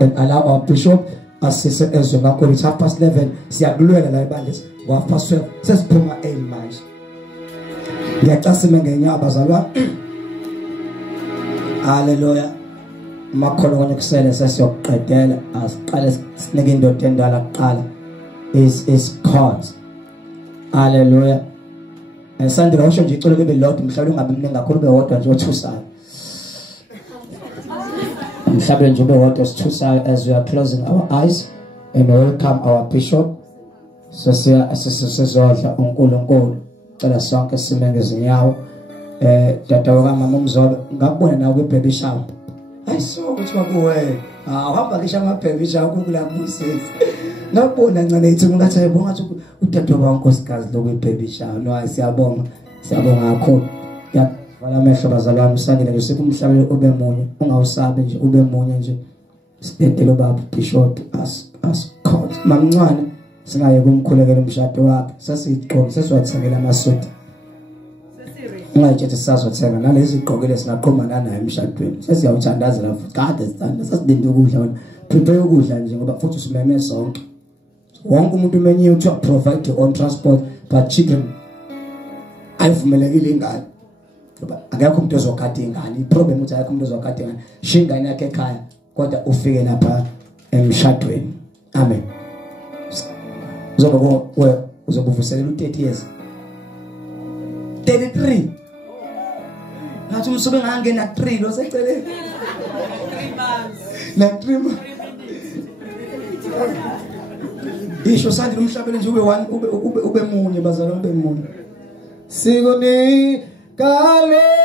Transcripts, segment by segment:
and allow our bishop assistant ezwe ngakho it's 11:30 siyakulwela la ibandla ngo 12:30 sesiphuma manje ngiyacasima ngenyawo abazalwane haleluya makhona konke kusele sesiyoqedela asiqale sinike indoda endala kuqala is called haleluya esandile washo nje icolo libe lodwa mhlawumbe ungabe mningi kakhulu bewodwa nje othusayo mhlawumbe nje bewodwa sithusayo as we are closing our eyes and welcome our bishop sesizodla uNkulunkulu cela sonke simenge izinyawo dadawuka mama umzobe ngakubona nawe kwebaby shower ayiso ukuthi bakuwe uhamba ngisho ama-baby shower kulabusisi ngakubona ncane ethi ngathi ayibonga ukuthi udadewabo unkosikazi lo kwebaby shower no siyabonga kakhulu yavala amehlo bazalwane usangene nje sekumhlabele ube munye ungawusabe nje ube munye nje sidedelo baba bishop as called mamncane singaye kumkhulekela umshado wakhe sesiqoqo sesiwathengela amasudi ungayithethe sisazothenga nalezi igqokile singaqhomana naye emshadweni sesiyawuthandazela futhi kade sithanda sasidinde ukudla wena prepare ukudla nje ngoba futhi usimeme sonke wonke umuntu umenyiwe to provide your own transport but children ayivumelekile ingane ngoba akekho umuntu ozokhatha ingane iproblem uthi akekho umuntu ozokhatha ingane shingane yakhe ekhaya kodwa ufike lapha emshadweni amen uzobuvuselela u30 years 33 ngathi umsuke ngangena 3 lo secele 3 months isho sandile umhlabele nje ube 1 ube munye bazalwa ube munye sikoni kale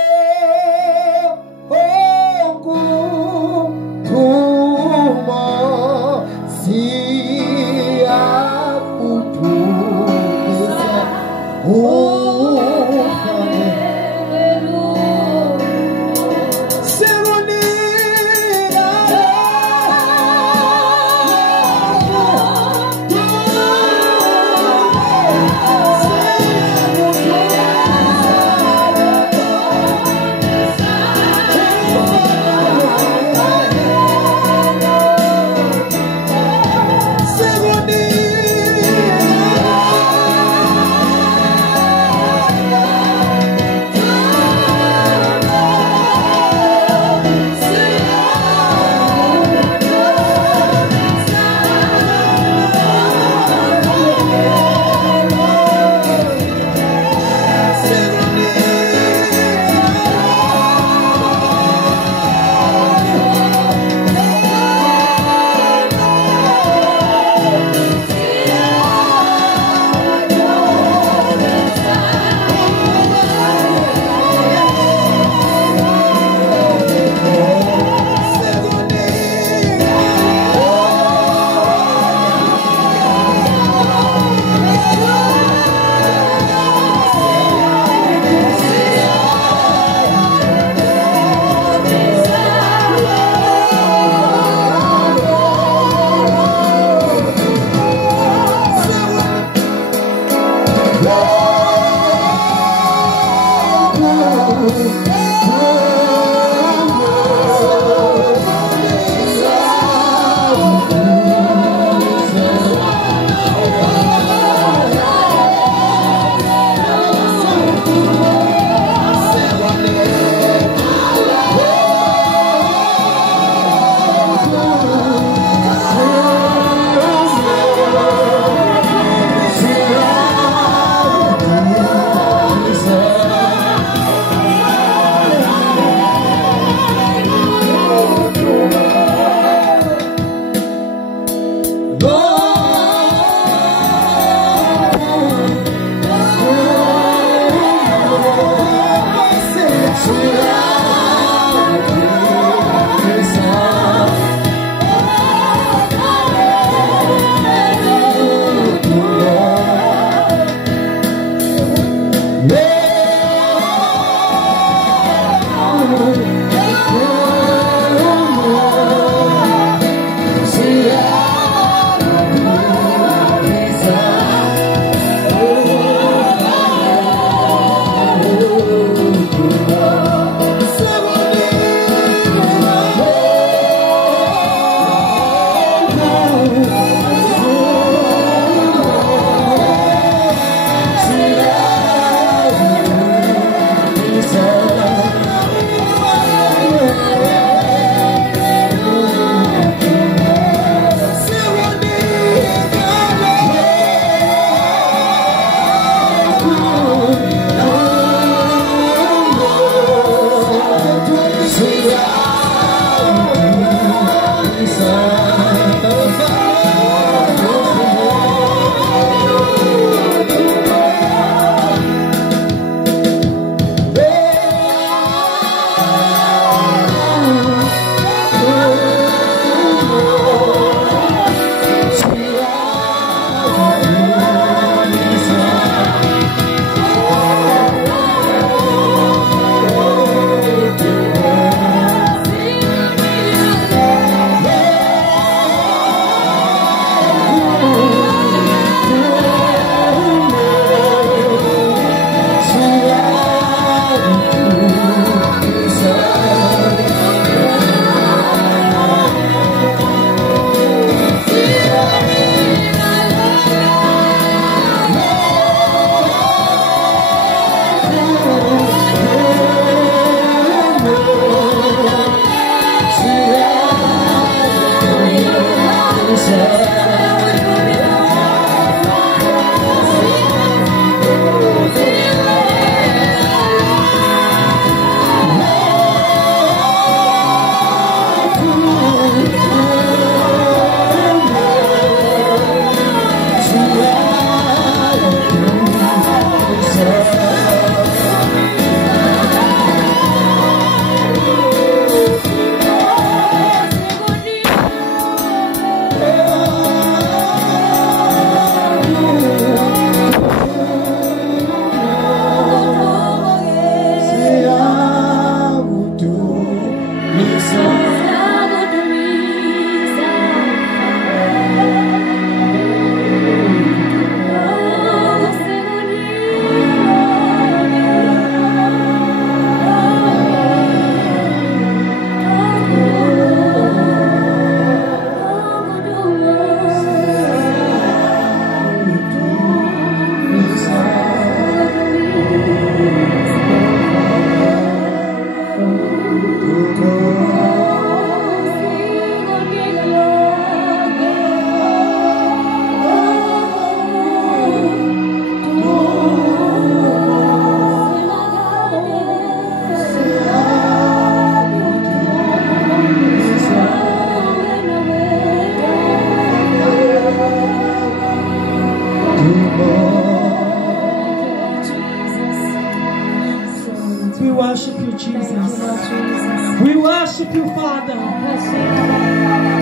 worship you, Jesus. We worship you, Father.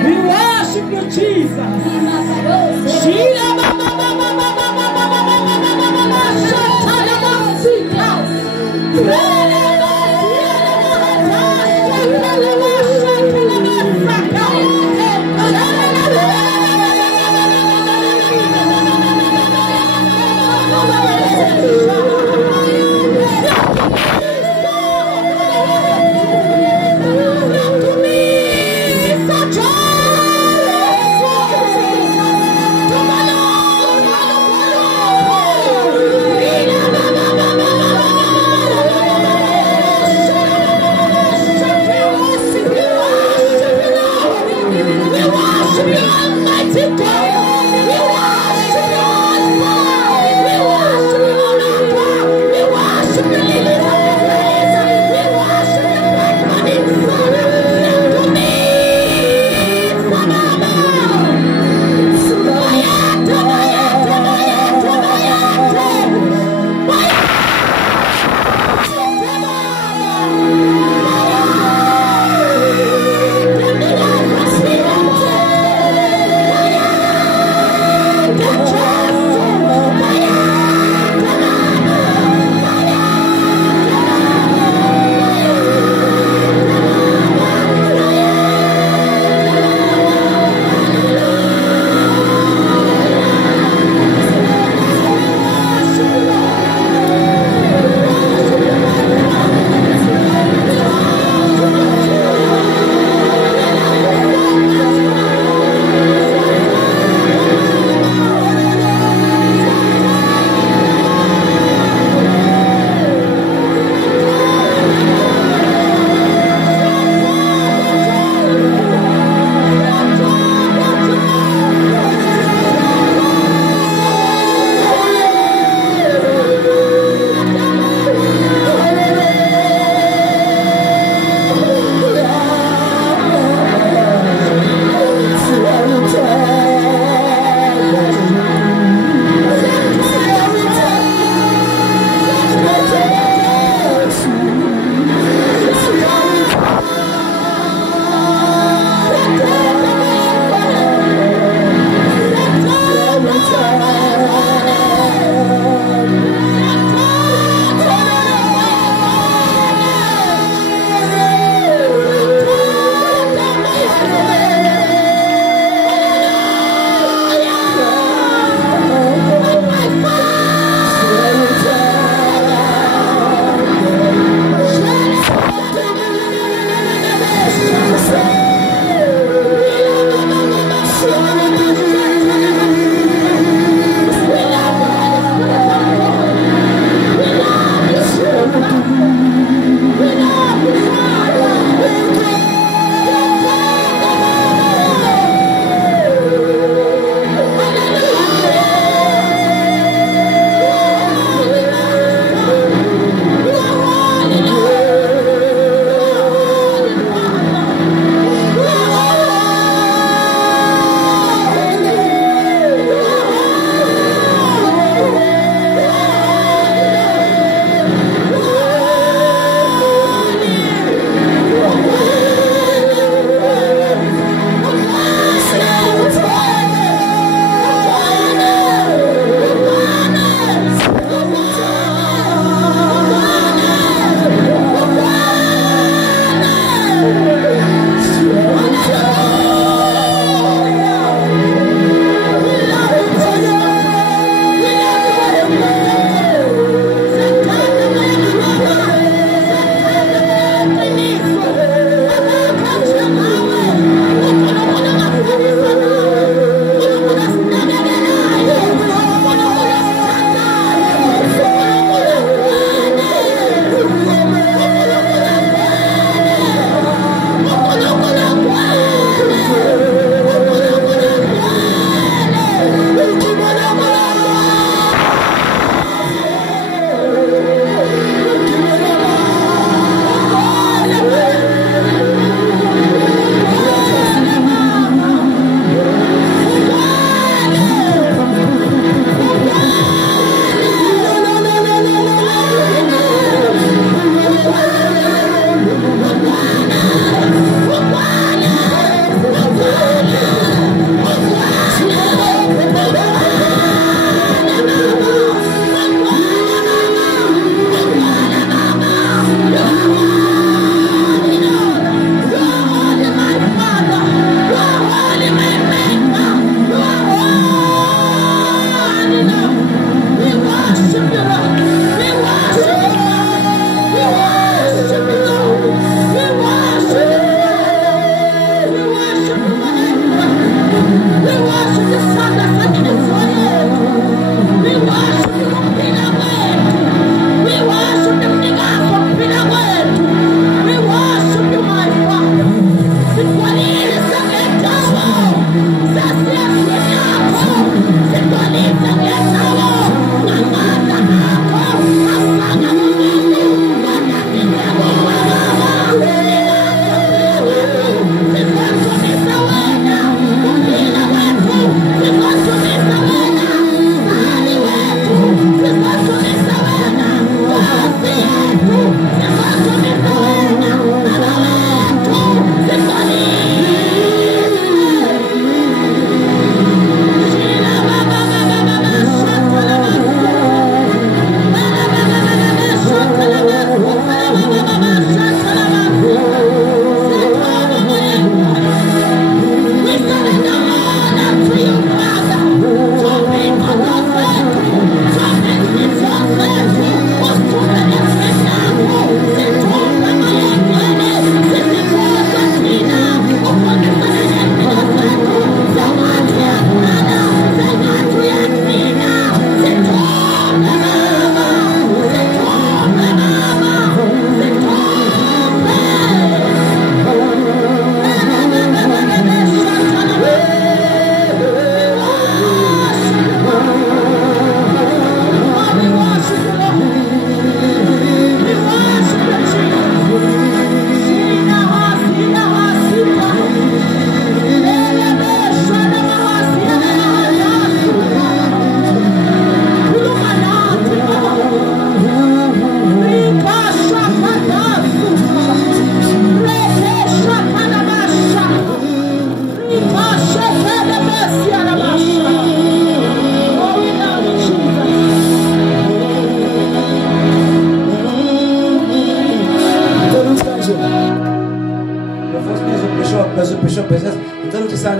We worship you, Jesus. Yeah.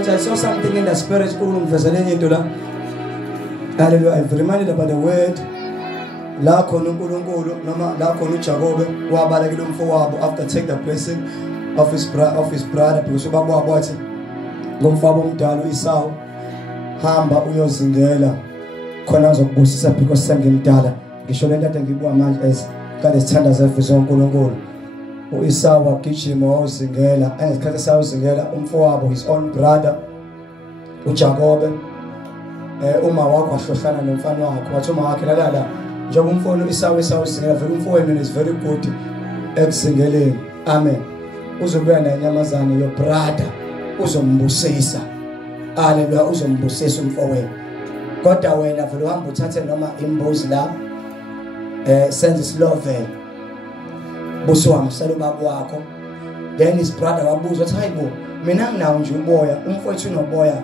I saw something in the spirit. Hallelujah. I've reminded about the word. La konu nama la konu Jacob wabala kilomfowabo after take the blessing of his brother because ubaba wabathi ngomfabo omdala uIsau hamba uyozingela khona uzokubusisa because sengimdala ngisho lento ade ngibuka manje as God esithanda zefiso uNkulunkulu uIsau wagijima wozingela esikhathi sawuzingela umfowabo his own brother uJacob uma wakho wahlohlana nomfana wakhe wathi uma wakhe lalala njengoba umfowenu Esau singela vele umfowenu is very good ekusingeleni amen uzobuya nenyamazana yo brother uzombusisa haleluya uzombusisa umfowenu kodwa wena vele uhamba uthathe noma imbuzi la senze sloveli buso wamsela ubaba wakho then his brother wabuza wathi hayibo mina nginawo nje uboya umfowethu unoboya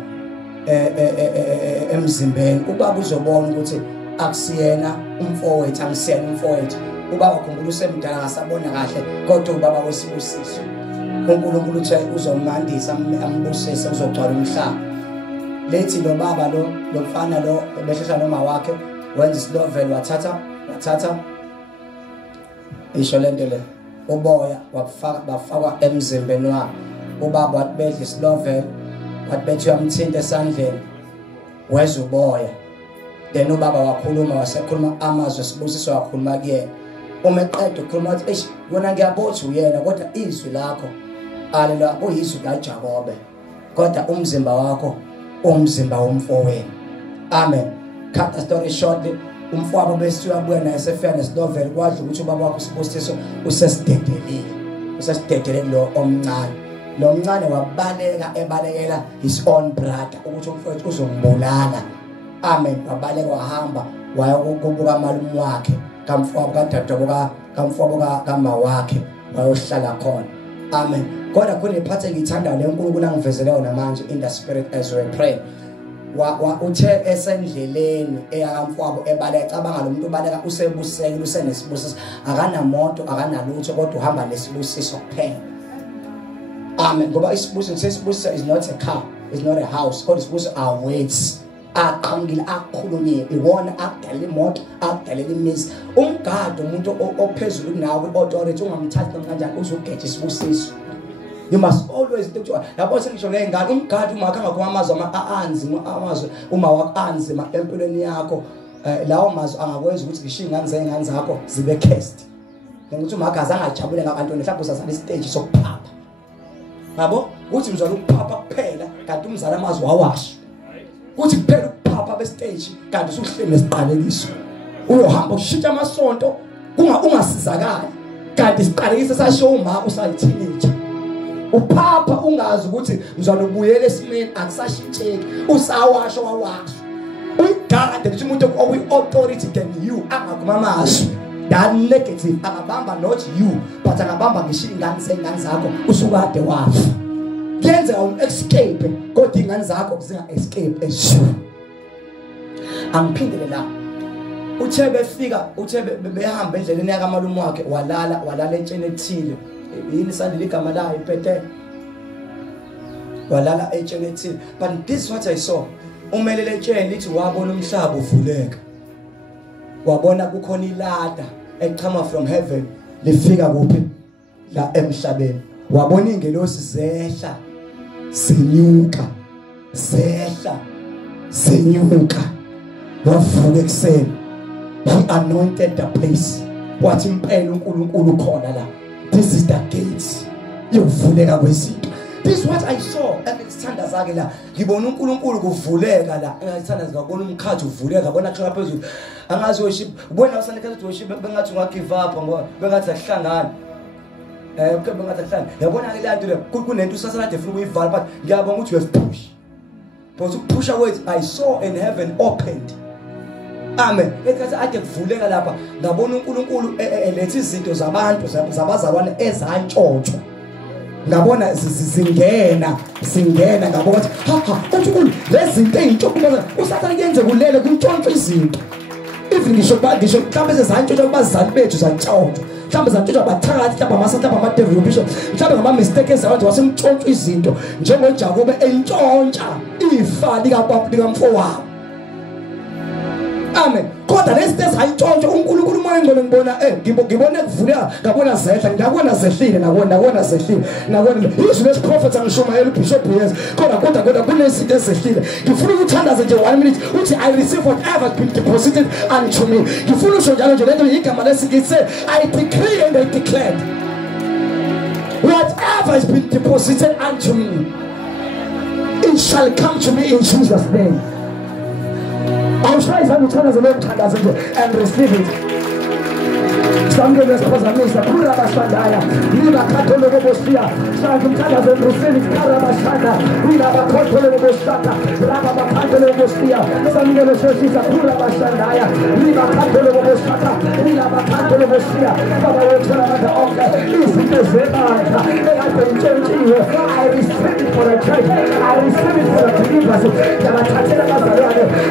emzimbeni ubaba uzobona ukuthi akusiyena umfowethu angisiyena umfowethu ubaba khumbula usemdala ngasabona kahle kodwa ubaba wesibusiso uNkulunkulu uthe uzomandisa ambusise uzogcwala umhlaba lethi lo baba lo mfana lo beshesha noma wakhe wenza isloveli wathatha isho lento le uboya bafakwa emzimbeni wakhe ubaba wabedla isloveli wathi uyamthinta esandleni weza uboya then ubaba wasekhuluma amazwi esibusiso wakhuluma kuyena uma eqeda ukukhuluma wathi eish wona ngiyabotha uyena kodwa izwi lakho haleluya uyizwi kaJakobe kodwa umzimba wakho umzimba womfowenu amen. Cut the story shortly umfowabo bese uyabuya naye sefika nesnoveli kwadla ukuthi ubaba wakho sibusiso usesidedelele lo omncane lo mncane ebalekela his own brother ukuthi umfowethu uzombulala amen wabaleka wahamba waya kubuka malume wakhe kamfowabo kadadewabo kamfowabo kama wakhe wayohlala khona amen. Kodwa kune part engithanda le uNkulunkulu angivezele yona manje in the spirit as we pray uthe esendleleni eyakamfowabo ebaleka cabanga lo muntu ubaleka usebusekile usenesibusiso akanamoto akanalutho kodwa uhamba nesibusiso kuphela amen. Ngoba isibusiso is not a car, it's not a house, kodwa isibusiso awaits aqangile akhulunye iwona akudala imoto akudala imizi umgado umuntu ophezulu kunawe authority ungamthathi kanjani uzogeja isibusiso. You must always think yabo sengisho ngengane umgadi umakhanga kwamazwi amazwi uma wakanzima empilweni yakho lawo mazwi angakwenza ukuthi ngishiye ingane zakho zibe cast ngokuthi umagazi angajabule ngabantu mhlawumbe usazana istage sokuphapha yabo uthi mzala ukuphapha kuphela kanti umzala amazwi wawasha uthi kuphela ukuphapha be stage kanti usuhleme esiqalekiso uyohamba ushintsha amasonto ungasizakali kanti isiqalekiso sasho uma usayiteenager uphapha ungazi ukuthi mzwana ubuyele esimeni akusashintsheki usawasho wawasho uyigade nje umuntu owi authority than you angakumamazwi that negative angabamba not you but angabamba ngisho ingane zakho usukade wafa yenza escape kodwa ingane zakho zinga escape eshu angiphindele la uthe befika uthe behamba endleleni yakamalume wakhe walala entsheni ethile yini sandile igama la ipete walala entsheni ethile but this is what I saw umelele entsheni lithi wabona umhlaba uvuleka wabona kukhona ilada eqhama from heaven lifika kuphi la emhlabeni wabona ingelosi zehla senyuka wavuka ekseni he anointed the place wathi impela uNkulunkulu khona la. This is the gate yokuvuleka kwezinto. This is what I saw esithanda zake la ngibona uNkulunkulu kuvuleka la engathanda ngabona umkhathi uvuleka ngabona kusho phezulu angazi worship ubona usanekhathi ukuthi worship bengathi unga give up ngoba bengathi ahlangana bengathi ahlangana yabona ke lanto le kunento usasalade ufuna ukuyivala but ngiyabonga ukuthi you have push but ukupusha words I saw in heaven opened amen. Ekhathi ade kuvuleka lapha ngabona uNkulunkulu elethe izinto zabantu zabazalwane ezantshontsho ngabona singena ngabona ukuthi uNkulunkulu lezinto eyintshokumoza usathana kuyenze kulele kuntshontshwe izinto even ngisho mhlawumbe sezantshontsha kubazali bethu zantshontsha mhlawumbe zantshontsha bathakathi mhlawumbe amasatha ama-devil bishop mhlawumbe ngama-mistake ezabantu wasemntshontsha izinto njengoJakobe entshontsha ifa likamfowabo. Amen. Kodwa lesi ayitshontshe uNkulunkulu umoya engcwele ngibona ngibone kuvuleka ngabona zehla ngabona zehlile nabona zehlile nabona izwi lesiprophet angishumayela uBishop yes kodwa kunezinto ezehlile ngifuna ukuthandaza nje 1 minute uthi I receive whatever has been deposited unto me. Ngifuna usho njalo nje lento igama lesikitse I decree and I declare whatever has been deposited unto me it shall come to me in Jesus' name. I'll try to turn as a long time and receive it. Some of us Mr. Kurabashandaya, Lima Katolobosia, Santanas and Rusinik Karabashanda, Lima Katolobosata, Rabba Katolobosia, some of us Kurabashandaya, Lima Katolobosata, Lima Katolobosia, Baba will turn at the altar. This is the Zemar. I can change you. I receive it for the church. I receive it for the believers.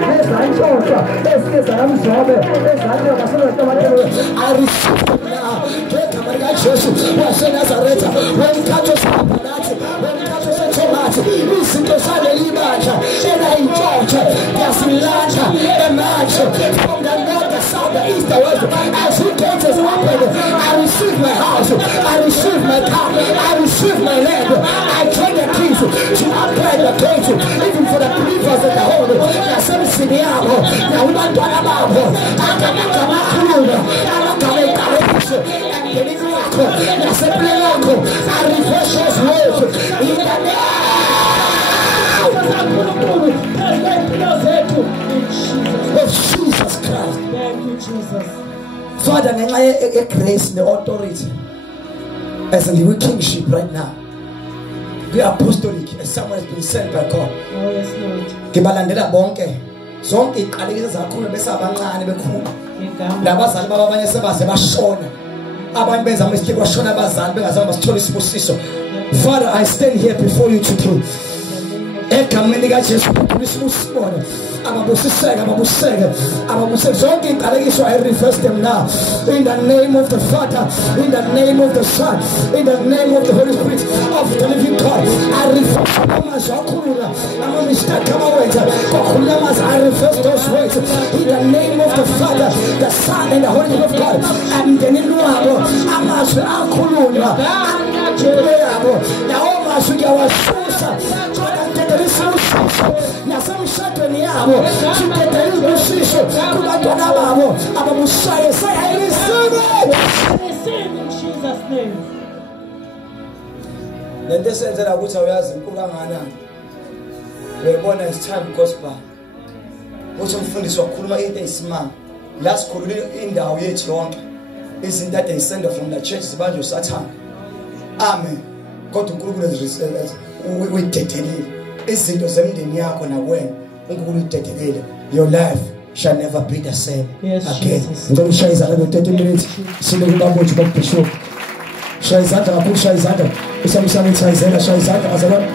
Yes, I chose. Yes, I'm sorry. Yes, I receive now. Was Nazareth, when catches Papanati, when catches a tomato, listen to Sunday Limacha, and I George, Yasilata, the match from the north, the south, the east, the west. As he gates is open, I receive my house, I receive my car, I receive my land, I take the keys to upgrade the gates, even for the believers in the home. Now, some Siniamo, now we want to Ababo, I'm going to come out to you, I'm going to and the miracle, that's a miracle. I refresh His word in the name of Jesus Christ. Thank you, Jesus. Father, ngenxa grace and authority as in the kingship right now. The apostolic as someone has been sent by God. Oh yes, Lord. Ngibalandela bonke zonke iqalekiso zakhulu bese abancane bekhulu. Labazali baba abanye sebaze bashona. Abanye benza mistake bashona abazali bengazange basithola isibusiso. Father, I stand here before you today. Egameni kaJesu uSibone ababuseke zonke iqalekiso I reverse them now in the name of the Father, in the name of the Son, in the name of the Holy Spirit of the living God. I reverse amazwi akhulula amamistake amawenza kokhulamazi I reverse those words in the name of the Father, the Son and the Holy Spirit of God. And then in wabo amazwi akhulula amajele yabo lawo mazwi yawasusa nasemshadweni yabo sibhedela ubusiso kubantwana babo ababusaye say I receive in Jesus name. lento esenzela ukuthi awuyazi inkulu kangakanani uyibona it's time gospel uthi umfundisi wakhuluma into eyisimanga la sikhulula indawo yethu yonke izinto ade isenda from the church sibanjwe usathana. Amen. Kodwa uNkulunkulu uyidedekile izinto zemndeni yakho nakwena uNkulunkulu uyidedekile. Your life shall never be the same again. Ngicela ushaya izandla ngo 30 minutes sile kubabothu bobishop. Shaya izandla kakhulu, shaya izandla usamsanithayizela, shaya izandla bazalwane.